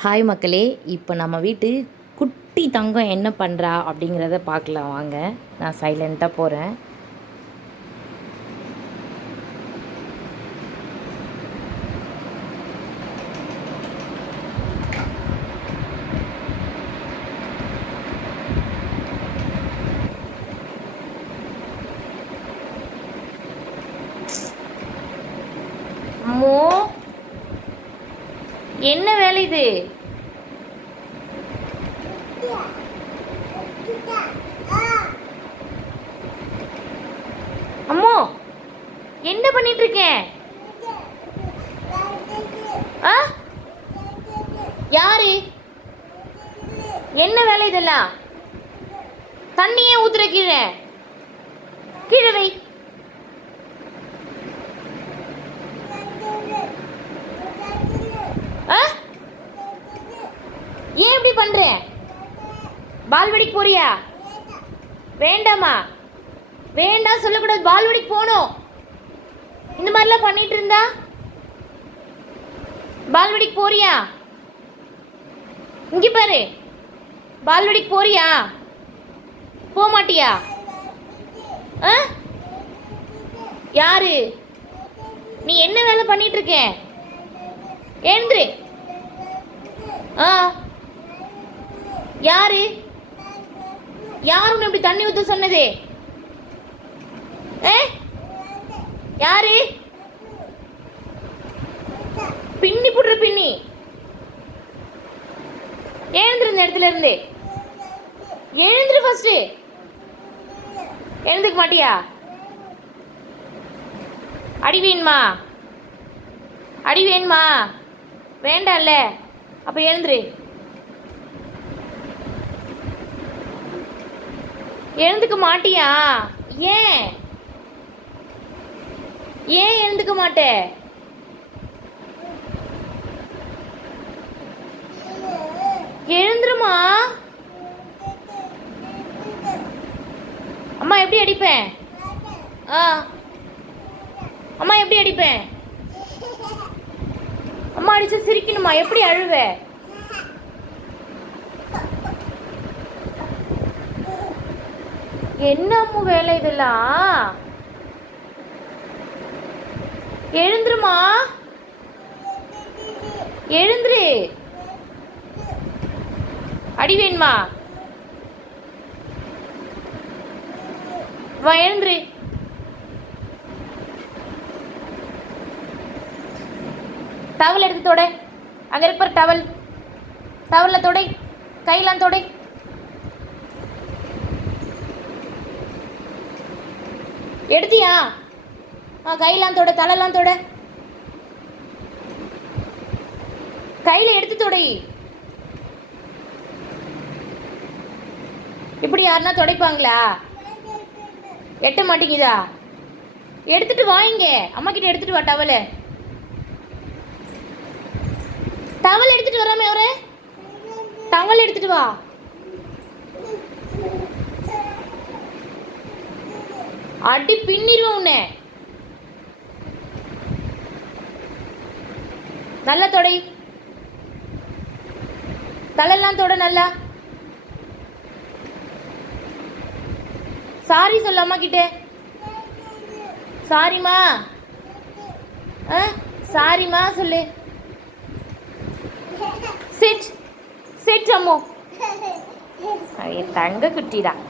Hi மக்களே. இப்போ நம்ம வீட்டு குட்டி தங்கம் என்ன பண்ணுறா அப்படிங்கிறத பார்க்கலாம். வாங்க. நான் சைலண்ட்டாக போகிறேன் அம்மோ என்ன வேலை இது? அம்மோ என்ன பண்ணிட்டு இருக்கேன்? ஆ? யாரு? என்ன வேலை இதெல்லாம்? தண்ணியே ஊத்துற கீழே. கீழே வை ஆ ஏன் இப்படி பண்ணுற பால்வடிக்கு போறியா? வேண்டாமா? வேண்டாம் சொல்லக்கூடாது. பால்வடிக்கு போகணும். இந்த மாதிரிலாம் பண்ணிட்டு இருந்தா? பால்வடிக்கு போறியா? இங்கே பாரு. பால்வடிக்கு போறியா? போக மாட்டியா ஆ? யாரு? நீ என்ன வேலை பண்ணிட்டு இருக்க? எழுந்துரு ஆ? யாரு? யாரும் இப்படி தண்ணி ஊத்த சொன்னது? ஏ? யாரு? பின்னி புடுற பின்னி. எழுந்துரு இந்த இடத்துல இருந்து. எழுந்துரு ஃபர்ஸ்ட் எழுந்துக்க மாட்டியா? அடி வேணுமா? அடி வேணுமா? வேண்டாம்ல. அப்போ எழுந்துரு. எழுந்துக்க மாட்டியா? ஏன்? ஏன் எழுந்துக்க மாட்டே? எழுந்துருமா? அம்மா எப்படி அடிப்பேன்? ஆ. அம்மா எப்படி அடிப்பேன்? அம்மா அடிச்சு சிரிக்கணுமா? எப்படி அழுவேன் என்ன அம்மு வேலை இதெல்லாம் எழுந்துருமா? எழுந்துரு. அடி வேணுமா. வா எழுந்துரு. டவல் எடுத்து தொட. அங்கே இருப்பார் டவல் டவலில் தொடை. கையெல்லாம் தொடை. எடுத்தியா? ஆ கையெல்லாம் தொட தலைலாம் தொட. கையில் எடுத்து தொடை. இப்படி யாருன்னா தொடைப்பாங்களா? எட்ட மாட்டேங்குதா? எடுத்துட்டு வாங்க அம்மா கிட்ட எடுத்துட்டு வா டவலை. டவல் எடுத்துட்டு வராம அவரு டவல் எடுத்துட்டு வா. அடி பின்னிருவோம் உன்னை. நல்லா தொடை. தலையெல்லாம் தொட நல்லா. சாரி சொல்ல அம்மா கிட்ட. சாரிம்மா. ஆ சாரிம்மா சொல்லு. சிட் சிட் அம்மோ. என் தங்க குட்டி தான்